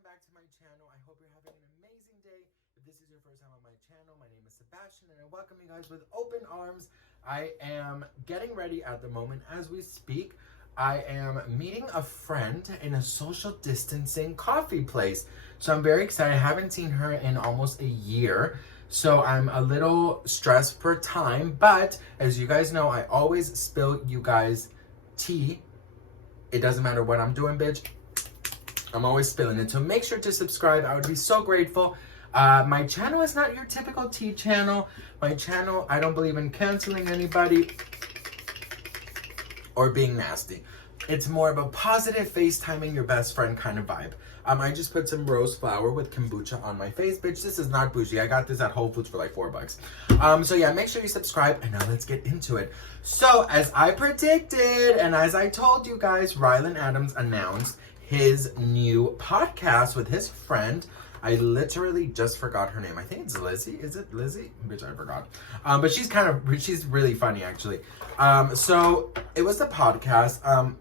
welcome back to my channel. I hope you're having an amazing day. If this is your first time on my channel, my name is Sebastian and I welcome you guys with open arms. I am getting ready at the moment as we speak. I am meeting a friend in a social distancing coffee place. So I'm very excited. I haven't seen her in almost a year. So I'm a little stressed for time, but as you guys know, I always spill you guys tea. It doesn't matter what I'm doing, bitch. I'm always spilling it. So make sure to subscribe. I would be so grateful. My channel is not your typical tea channel. My channel, I don't believe in canceling anybody or being nasty. It's more of a positive FaceTiming your best friend kind of vibe. I just put some rose flower with kombucha on my face. Bitch, this is not bougie. I got this at Whole Foods for like $4. So yeah, make sure you subscribe and now let's get into it. So as I predicted and as I told you guys, Ryland Adams announced his new podcast with his friend. I literally just forgot her name. I think it's Lizzie. Is it Lizzie? Bitch, I forgot. But she's really funny actually. So it was a podcast.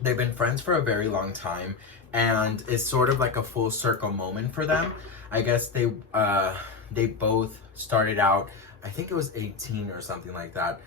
They've been friends for a very long time and it's sort of like a full circle moment for them. I guess they both started out, I think it was 18 or something like that.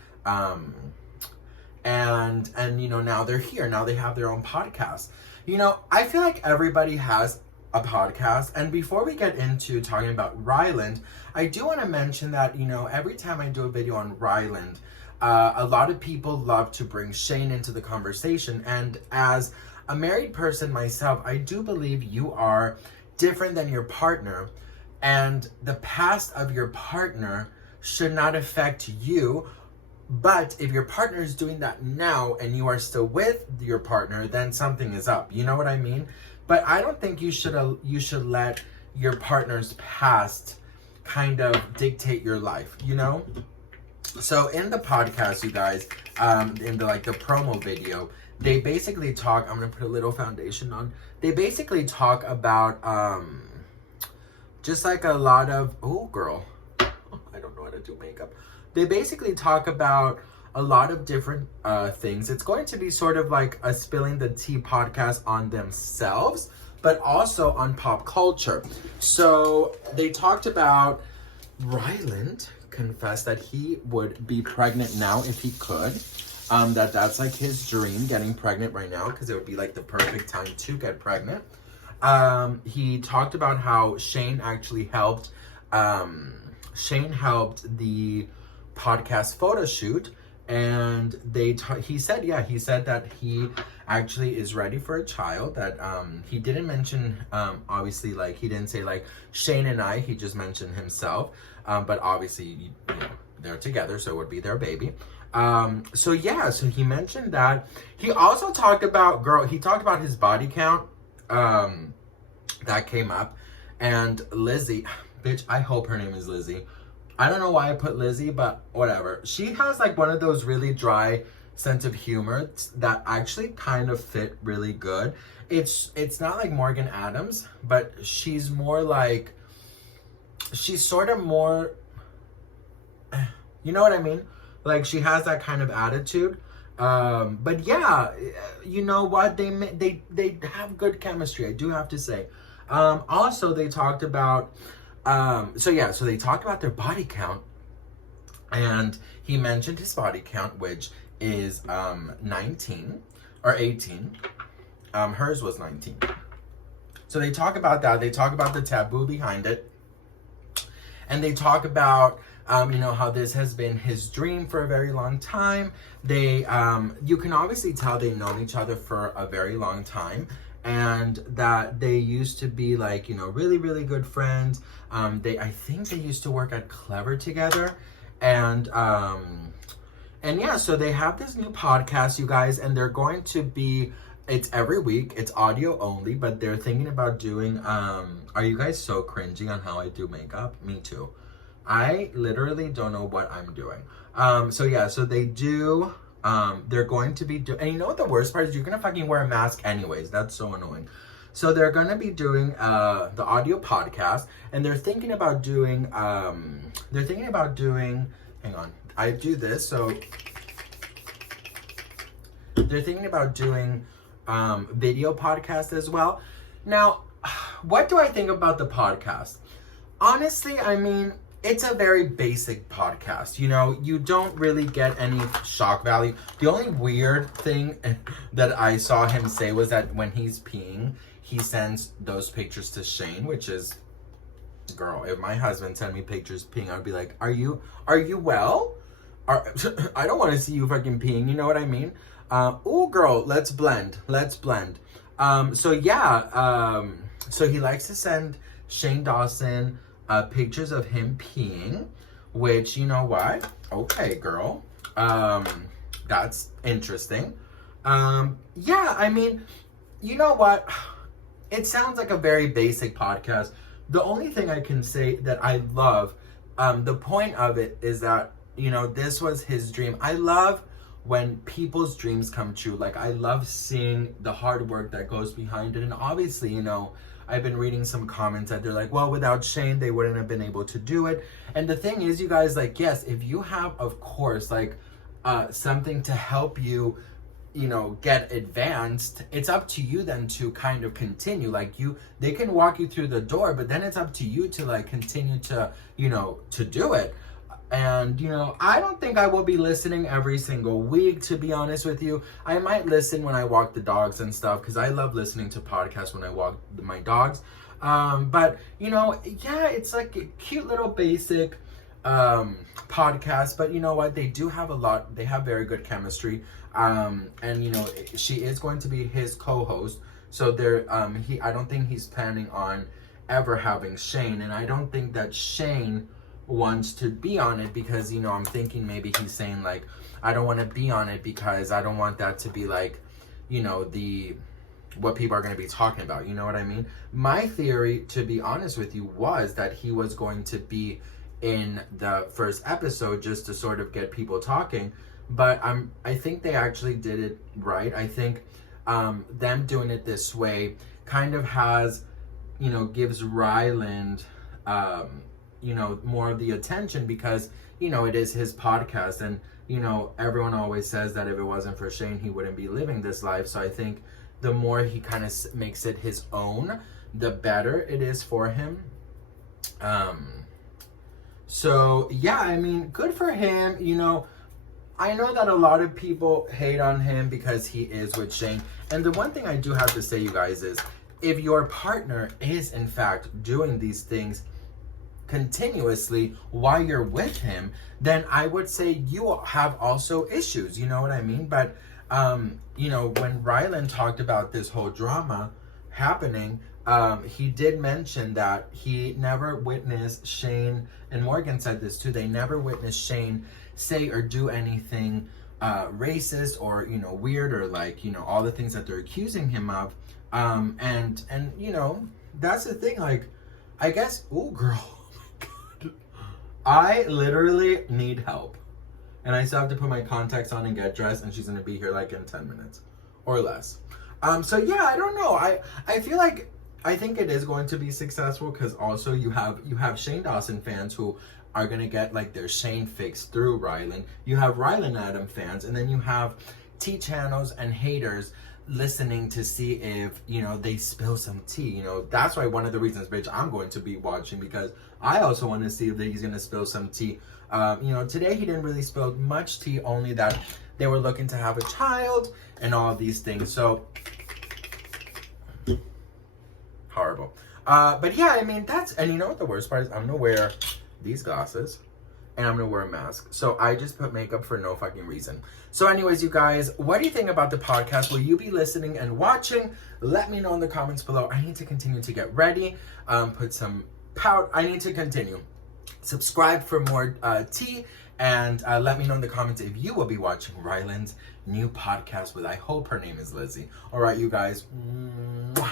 And you know, now they're here. Now they have their own podcast. You know, I feel like everybody has a podcast. And before we get into talking about Ryland, I do want to mention that, you know, every time I do a video on Ryland, a lot of people love to bring Shane into the conversation. And as a married person myself, I do believe you are different than your partner. And the past of your partner should not affect you. But if your partner is doing that now and you are still with your partner, then something is up. You know what I mean? But I don't think you should let your partner's past kind of dictate your life, you know? So in the podcast, you guys, in the promo video, they basically talk, I'm going to put a little foundation on. They basically talk about just like a lot of, oh girl, I don't know how to do makeup. They basically talk about a lot of different things. It's going to be sort of like a spilling the tea podcast on themselves, but also on pop culture. So they talked about Ryland confessed that he would be pregnant now if he could. That's like his dream, getting pregnant right now, because it would be like the perfect time to get pregnant. He talked about how Shane actually helped. Shane helped the podcast photo shoot, and he said that he actually is ready for a child. That he didn't mention obviously, like he didn't say like Shane and I, he just mentioned himself, but obviously you know, they're together, so it would be their baby. So he mentioned that. He also talked about his body count that came up, and Lizzie, bitch, I hope her name is Lizzie. I don't know why I put Lizzie, but whatever. She has like one of those really dry sense of humor that actually kind of fit really good. It's not like Morgan Adams, but she's more like, she's sort of more, you know what I mean? Like she has that kind of attitude. But yeah, you know what? They have good chemistry, I do have to say. Also, they talked about, so they talked about their body count, and he mentioned his body count, which is 19 or 18. Hers was 19. So they talk about that. They talk about the taboo behind it, and they talk about you know, how this has been his dream for a very long time. They you can obviously tell they've known each other for a very long time, and that they used to be like, you know, really, really good friends. I think they used to work at Clever together. And yeah, so they have this new podcast, you guys, and they're going to be, it's every week, it's audio only, but they're thinking about doing, are you guys so cringy on how I do makeup? Me too. I literally don't know what I'm doing. So they do, they're going to be and you know what the worst part is? You're gonna fucking wear a mask anyways. That's so annoying. So they're gonna be doing the audio podcast, and they're thinking about doing hang on, I do this, so they're thinking about doing video podcast as well. Now what do I think about the podcast? Honestly, I mean, it's a very basic podcast. You know, you don't really get any shock value. The only weird thing that I saw him say was that when he's peeing, he sends those pictures to Shane, which is, girl, if my husband sent me pictures peeing, I'd be like, are you well? I don't want to see you fucking peeing, you know what I mean? Oh, girl, let's blend. So he likes to send Shane Dawson pictures of him peeing, which, you know what? Okay, girl. That's interesting. Yeah, I mean, you know what? It sounds like a very basic podcast. The only thing I can say that I love, the point of it is that, you know, this was his dream. I love when people's dreams come true. Like, I love seeing the hard work that goes behind it. And obviously, you know, I've been reading some comments that they're like, well, without Shane, they wouldn't have been able to do it. And the thing is, you guys, like, yes, if you have, of course, like, something to help you, you know, get advanced, it's up to you then to kind of continue. Like, they can walk you through the door, but then it's up to you to, like, continue to, you know, to do it. And, you know, I don't think I will be listening every single week, to be honest with you. I might listen when I walk the dogs and stuff, because I love listening to podcasts when I walk my dogs. But, you know, yeah, it's like a cute little basic podcast. But you know what? They do have they have very good chemistry. And, you know, she is going to be his co-host. So I don't think he's planning on ever having Shane. And I don't think that Shane wants to be on it, because, you know, I'm thinking maybe he's saying, like, I don't want to be on it because I don't want that to be, like, you know, what people are going to be talking about, you know what I mean? My theory, to be honest with you, was that he was going to be in the first episode just to sort of get people talking, but I think they actually did it right. I think them doing it this way kind of has, you know, gives Ryland you know, more of the attention, because, you know, it is his podcast, and, you know, everyone always says that if it wasn't for Shane, he wouldn't be living this life. So I think the more he kind of makes it his own, the better it is for him. So yeah, I mean, good for him. You know, I know that a lot of people hate on him because he is with Shane. And the one thing I do have to say, you guys, is if your partner is in fact doing these things continuously while you're with him, then I would say you have also issues, you know what I mean? But you know, when Ryland talked about this whole drama happening, he did mention that he never witnessed Shane, and Morgan said this too, they never witnessed Shane say or do anything racist or, you know, weird, or, like, you know, all the things that they're accusing him of. And you know, that's the thing, like, I guess, oh girl, I literally need help. And I still have to put my contacts on and get dressed, and she's gonna be here like in 10 minutes or less. So yeah, I don't know. I feel like, I think it is going to be successful, because also you have Shane Dawson fans who are gonna get like their Shane fix through Ryland. You have Ryland Adam fans, and then you have T channels and haters listening to see if, you know, they spill some tea. You know, that's why one of the reasons, bitch, I'm going to be watching, because I also want to see if he's gonna spill some tea. You know, today he didn't really spill much tea, only that they were looking to have a child and all of these things. So horrible. But yeah, I mean, and you know what the worst part is? I'm gonna wear these glasses and I'm gonna wear a mask. So I just put makeup for no fucking reason. So anyways, you guys, what do you think about the podcast? Will you be listening and watching? Let me know in the comments below. I need to continue to get ready, put some powder. I need to continue. Subscribe for more tea, and let me know in the comments if you will be watching Ryland's new podcast with, I hope her name is Lizzie. All right, you guys. Mwah.